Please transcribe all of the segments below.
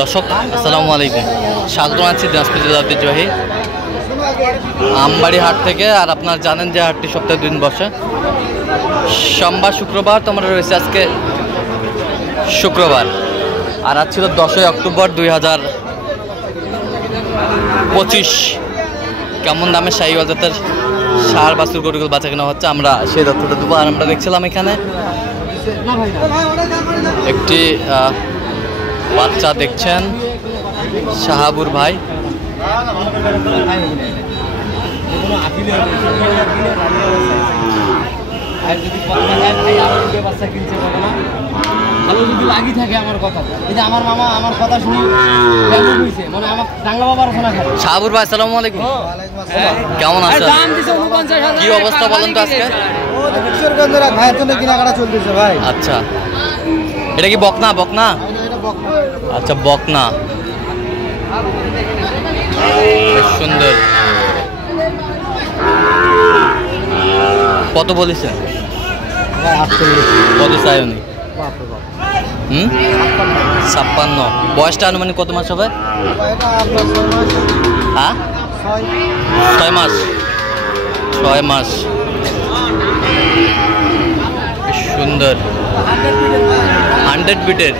দর্শক আসসালামু আলাইকুম, স্বাগত আছি দিনাজপুর জেলা ঐতিহ্যবাহী আমবাড়ি হাট থেকে। আর আপনারা জানেন যে হাটটি সপ্তাহে 2 দিন বসে, সোমবার শুক্রবার। তোমরা রয়েছে আজকে শুক্রবার, আর আজ ছিল 10ই অক্টোবর 2025। কেমন দামে শাহিওয়াল জাতের ষাঁড় বাছুর গরুগুলো বাঁচা কেনা হচ্ছে, আমরা সেই তথ্যটা দেবো। আর আমরা দেখছিলাম এখানে একটি বাচ্চা দেখছেন শাহাবুর ভাই। ভালো যদি লাগি থাকে আমার কথা, এই যে আমার মামা আমার কথা শুনি মানে আমার টাঙ্গা বাবা রচনা খায়। শাহাবুর ভাই আসসালামু আলাইকুম, কেমন আছেন? কি অবস্থা বলেন তো আজকে? কেনাকাটা চলতেছে ভাই। আচ্ছা, এটা কি বকনা? বকনা, আচ্ছা বকনা, সুন্দর। কত বলেছেন? কত চাই উনি? 56। বয়সটা আনুমানিক কত মাস হবে? হ্যাঁ, 6 মাস। 6 মাস, সুন্দর। 100 বিটের,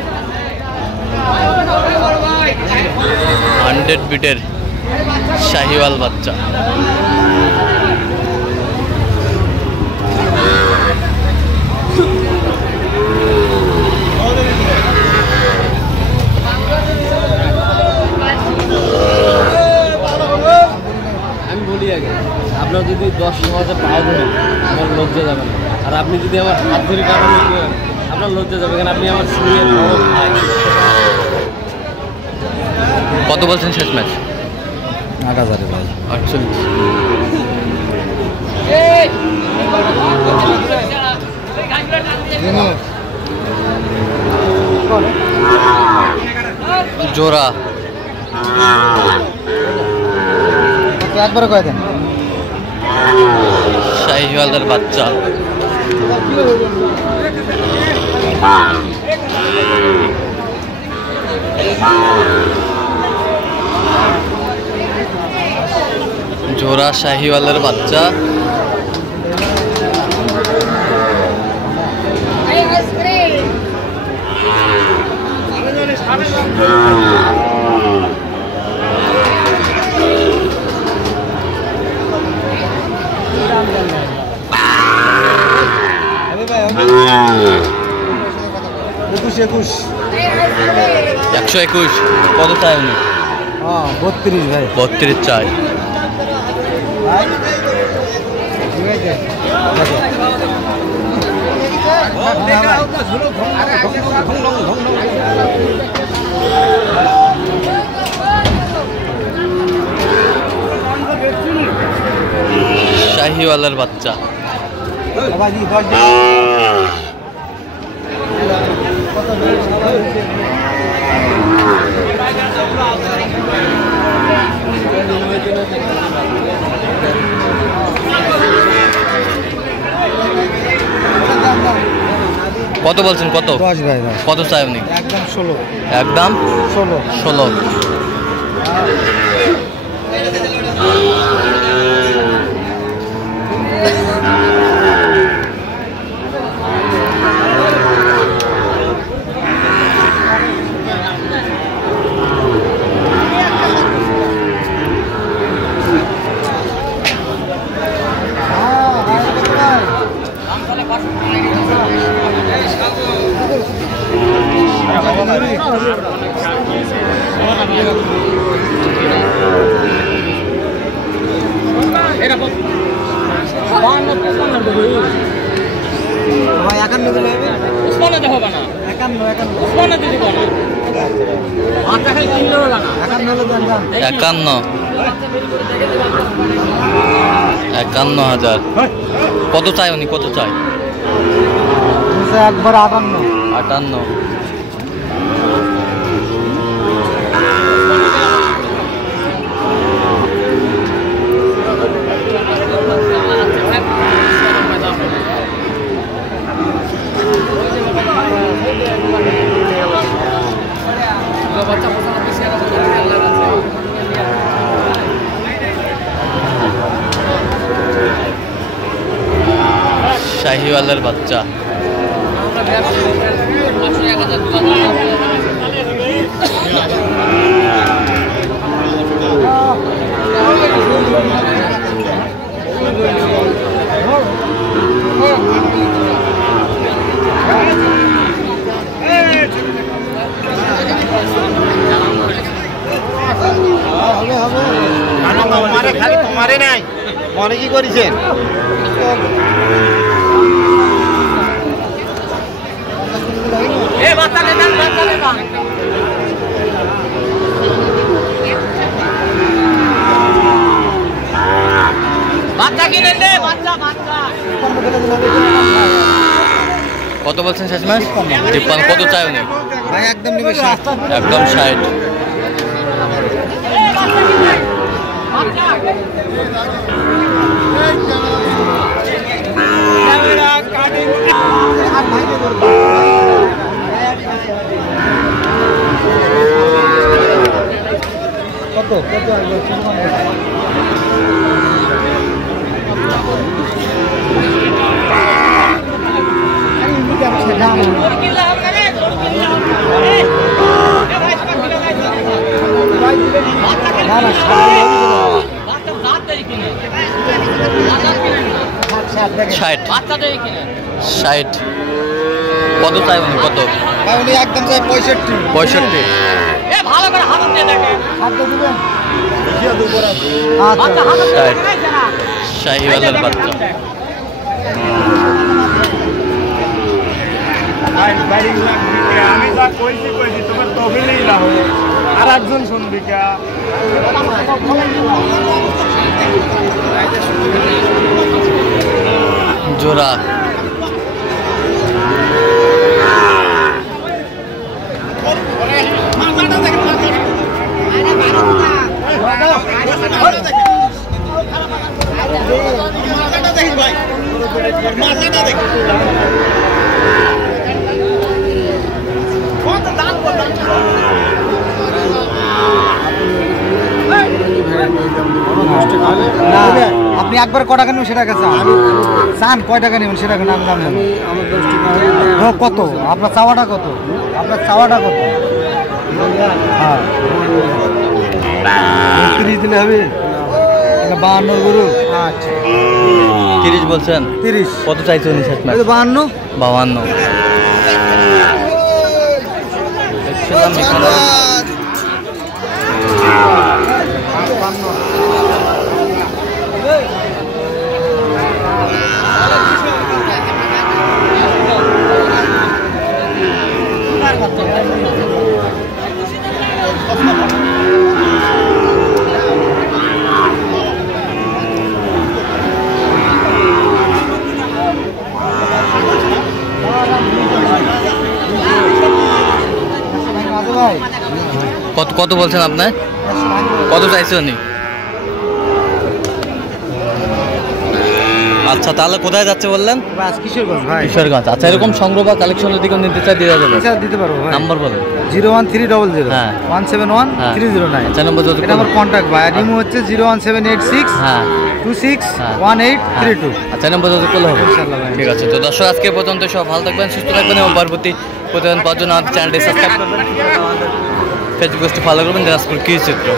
100 বিটের শাহিওয়াল বাচ্চা। আমি বলি আগে, আপনার যদি 10,000 পাও ধরে আমার লজ্জা যাবে না, আর আপনি যদি আমার হাত ধরে টাকা নেবেন আপনার লজ্জা যাবে, কারণ আপনি আমার শুনিয়ে ভাই। কত বলছেন শেষ ম্যাচ? 8,000 ভাই। 48। জোড়া একবার কয়ে দেন। শাহিওয়ালের বাচ্চা, জোড়া শাহিওয়ালের বাচ্চা। একুশ 121। কত চাই উনি? 32 ভাই। 32 চাই। শাহিওয়ালের বাচ্চা। কত বলছেন? কত? 10 ভাই। কত চাই উনি? একদম 16। একদম 16। একান্ন হাজার। কত চাই উনি? কত চাই? একবার 58। বাচ্চা শাহিওয়ালের বাচ্চা। খালি তোমারে নাই মনে কি করেছেন? কত বলছেন শেষ মাস? 53। কত চাই উনি? ভাই একদম নেবে 60। একদম 60। কত কত ষাট। কত চাই উনি? কত? উনি একদম চাই 65। 65। শাহিওয়ালের বাচ্চা। আমি যা কইছি তোমার তবেলেই না হবে আর একজন শুনবি কা জোড়া। আপনি একবার ক টাকা নেবেন সেটা কাছে চান কয় টাকা নেবেন সেটা দাম দাম কত? আপনার চাওয়াটা কত? আপনার চাওয়াটা কত? হ্যাঁ 30 দিলে হবে। 52 গরু। আচ্ছা 30 বলছেন? 30। কত চাইছে উনি শেষ মাস? 52। 52। কত কত বলছেন আপনার? কত চাইছে উনি? আচ্ছা তাহলে কোথায় যাচ্ছে বললেন? কিশোরগঞ্জ ভাই। কিশোরগঞ্জ। আচ্ছা এরকম সংগ্রহ বা কালেকশনের দিকে নিতে চাই দেওয়া যাবে? দিতে পারবো ভাই। নাম্বার বলেন। 01300 হ্যাঁ 171 309। আচ্ছা নম্বর যদি এটা আমার কন্ট্যাক্ট ভাই। রিমো হচ্ছে 01786 হ্যাঁ 261832। আচ্ছা নম্বর যদি করলে হবে ইনশাআল্লাহ ভাই। ঠিক আছে। তো দর্শক আজকে পর্যন্ত সব ভালো থাকবেন, সুস্থ থাকবেন এবং পরবর্তী প্রতিদিন পাওয়ার জন্য আমাদের চ্যানেলটি সাবস্ক্রাইব করবেন, ফেসবুক পেজটি ফলো করবেন দিনাজপুর কৃষি চিত্র।